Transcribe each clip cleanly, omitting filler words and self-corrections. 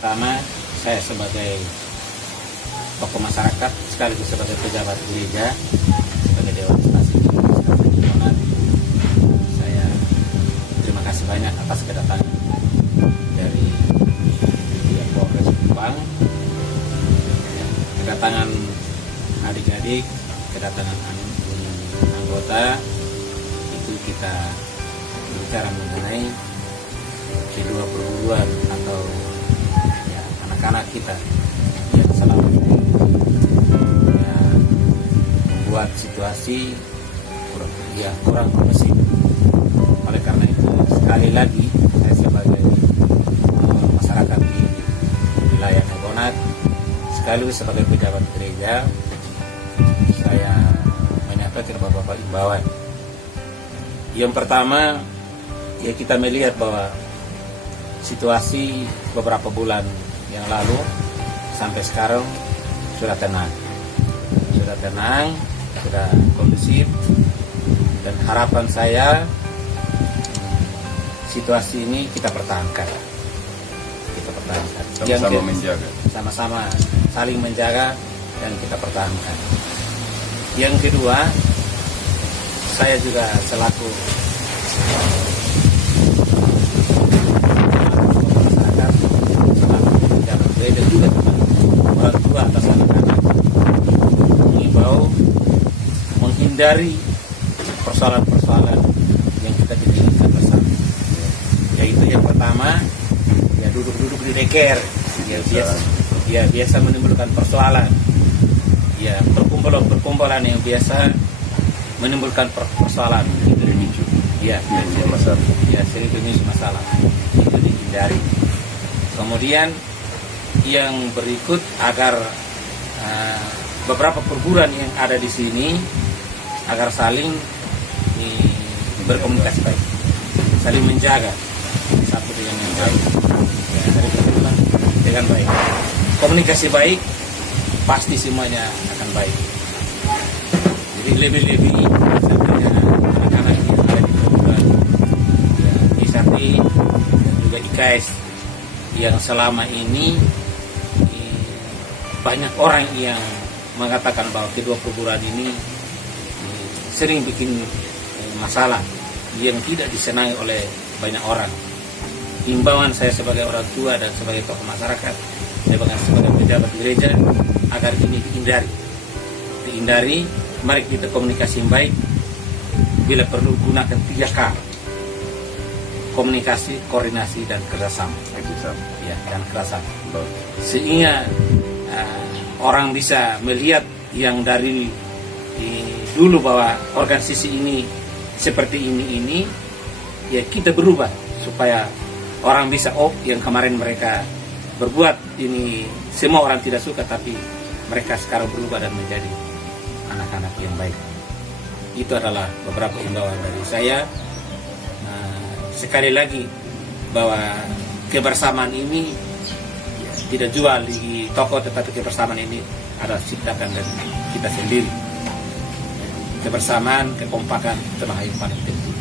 pertama, saya sebagai tokoh masyarakat sekaligus sebagai pejabat gereja, sebagai Dewan Stasi Cimonat, saya terima kasih banyak atas kedatangan dari Polres Kupang, kedatangan adik-adik, kedatangan anggota. Itu kita bicara mengenai kedua perguruan atau ya, anak-anak kita yang selama ini ya, membuat situasi kurang kondusif. Oleh karena itu, sekali lagi saya sebagai masyarakat di wilayah Nebonat sekaligus sebagai pejabat gereja, saya menyampaikan beberapa imbauan. Yang pertama, ya kita melihat bahwa situasi beberapa bulan yang lalu sampai sekarang sudah tenang, sudah kondusif, dan harapan saya situasi ini kita pertahankan. Sama-sama menjaga. Sama-sama saling menjaga dan kita pertahankan. Yang kedua, saya juga selaku masyarakat, selaku pejabat gereja juga orang tua atas anak-anak, mengimbau menghindari persoalan-persoalan yang kita jadikan bersama. Yaitu yang pertama, ya duduk-duduk di deker, ya biasa menimbulkan persoalan. Ya perkumpulan yang biasa menimbulkan persoalan, itu dipicu. Ya, sering pemicu masalah. Itu dihindari. Kemudian yang berikut, agar beberapa perguruan yang ada di sini agar saling berkomunikasi baik, saling menjaga satu dengan yang lain, ya, saling berhubungan dengan baik. Komunikasi baik, pasti semuanya akan baik. Jadi lebih-lebih misalnya anak-anak yang ada di perguruan ya, ISATI dan juga IKS yang selama ini banyak orang yang mengatakan bahwa kedua perguruan ini sering bikin masalah yang tidak disenangi oleh banyak orang. Himbauan saya sebagai orang tua dan sebagai tokoh masyarakat, sebagai pejabat gereja, agar ini dihindari. Mari kita komunikasi yang baik, bila perlu gunakan 3K: komunikasi, koordinasi, dan kerjasama. Ya, dan kerjasama. Sehingga orang bisa melihat yang dari dulu bahwa organisasi ini seperti ini, ya kita berubah supaya orang bisa, oh yang kemarin mereka berbuat ini semua orang tidak suka, tapi mereka sekarang berubah dan menjadi anak-anak yang baik. Itu adalah beberapa himbauan dari saya. Sekali lagi bahwa kebersamaan ini ya, tidak jual di toko, tetapi kebersamaan ini adalah ciptakan dari kita sendiri. Kebersamaan, kekompakan, itu yang paling penting.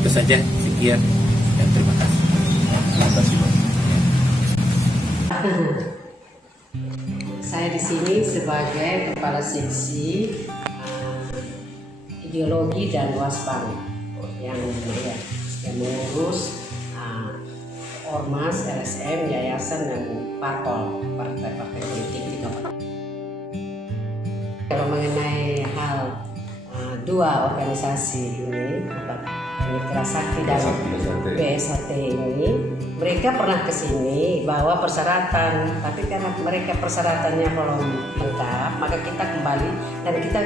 Itu saja, sekian dan terima kasih. Terima kasih. Saya di sini sebagai Kepala Seksi Ideologi dan Wasbang yang mengurus Ormas, LSM, Yayasan, dan Parpol, partai-partai politik di Kabupaten. Kalau mengenai hal dua organisasi ini, Mitra Sakti dan BSHT ini, mereka pernah ke sini bawa persyaratan, tapi karena mereka persyaratannya belum lengkap, maka kita kembali dan kita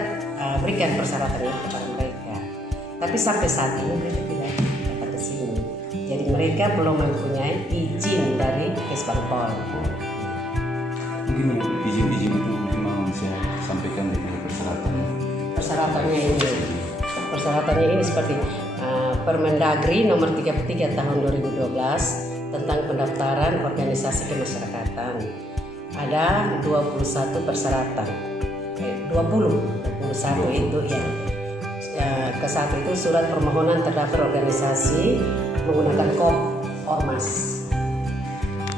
berikan persyaratannya kepada mereka. Tapi sampai saat ini mereka tidak dapat ke sini. Jadi mereka belum mempunyai izin dari Kesbangpol. Mungkin izin itu memang saya sampaikan dengan persyaratannya. Persyaratannya ini seperti Permendagri nomor 33 tahun 2012 tentang pendaftaran organisasi kemasyarakatan. Ada 21 persyaratan. 21 itu ya. Ke satu itu surat permohonan terdaftar organisasi menggunakan kod ormas.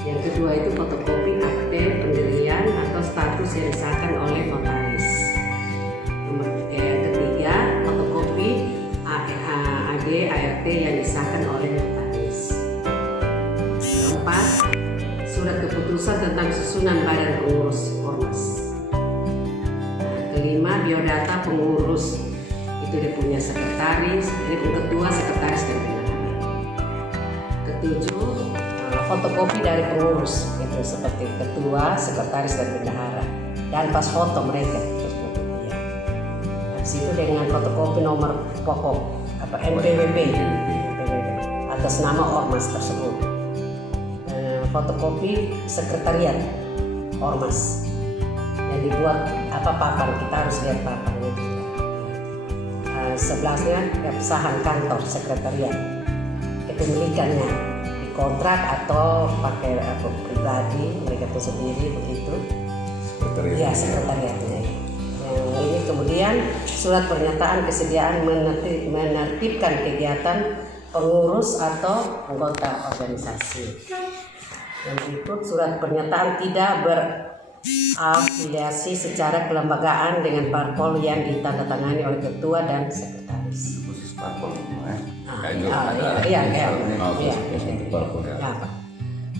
Yang kedua itu fotokopi akte pendirian atau status yang disahkan oleh notaris. Yang ketiga, fotokopi AD ART yang disahkan oleh notaris. Keempat, surat keputusan tentang susunan badan pengurus ormas. Kelima, biodata pengurus, itu dia punya sekretaris, jadi ketua, sekretaris, dan bendahara. Ketujuh, fotokopi dari pengurus, itu seperti ketua, sekretaris, dan bendahara, dan pas foto mereka. Habis itu dengan fotokopi nomor pokok NPWP atas nama ormas tersebut. Fotokopi sekretariat ormas yang dibuat papan, kita harus lihat papannya. Sebelasnya keabsahan kantor sekretariat, kepemilikannya dikontrak atau pakai pribadi mereka itu sendiri begitu. Ya, sekretariatnya. Yang ini kemudian surat pernyataan kesediaan menertibkan kegiatan pengurus atau anggota organisasi. Yang berikut surat pernyataan tidak berafiliasi secara kelembagaan dengan parpol yang ditandatangani oleh ketua dan sekretaris. Khusus parpol,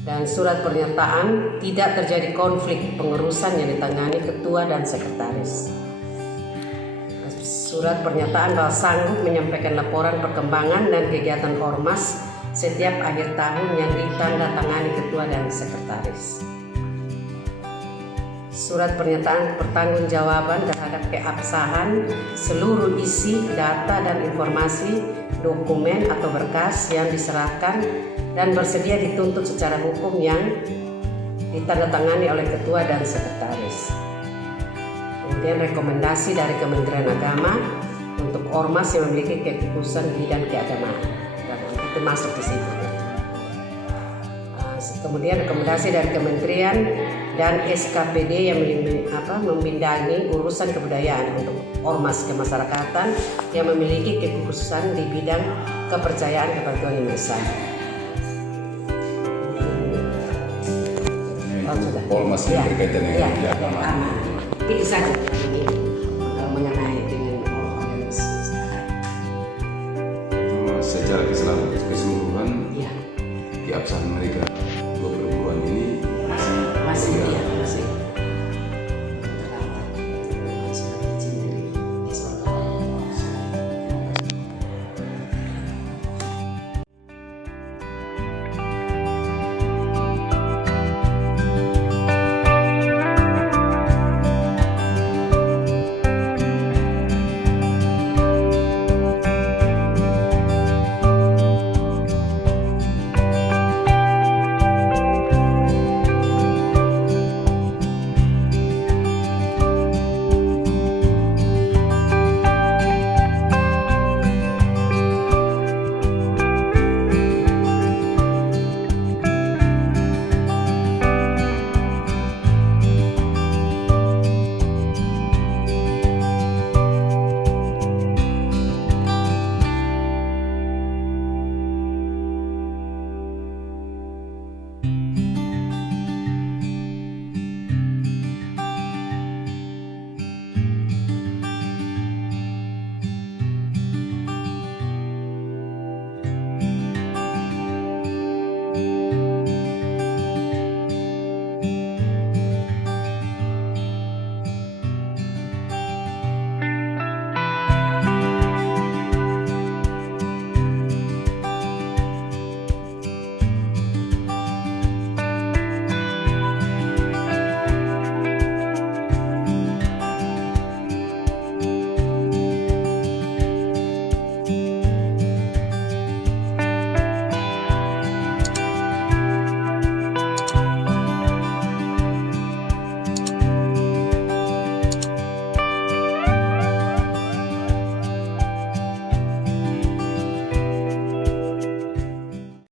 Dan surat pernyataan tidak terjadi konflik pengurusan yang ditangani ketua dan sekretaris. Surat pernyataan bahwa sanggup menyampaikan laporan perkembangan dan kegiatan ormas setiap akhir tahun yang ditandatangani ketua dan sekretaris. Surat pernyataan pertanggungjawaban terhadap keabsahan seluruh isi, data, dan informasi, dokumen atau berkas yang diserahkan dan bersedia dituntut secara hukum yang ditandatangani oleh ketua dan sekretaris. Kemudian rekomendasi dari Kementerian Agama untuk ormas yang memiliki kekhususan di bidang keagamaan. Itu masuk di situ. Kemudian rekomendasi dari kementerian dan SKPD yang membidangi urusan kebudayaan untuk ormas kemasyarakatan yang memiliki kekhususan di bidang kepercayaan kepada Tuhan Yang Maha Esa. Ormas yang berkaitan dengan keagamaan. Itu saja ini mengenai dengan organisasi. Secara keseluruhan, keabsahan mereka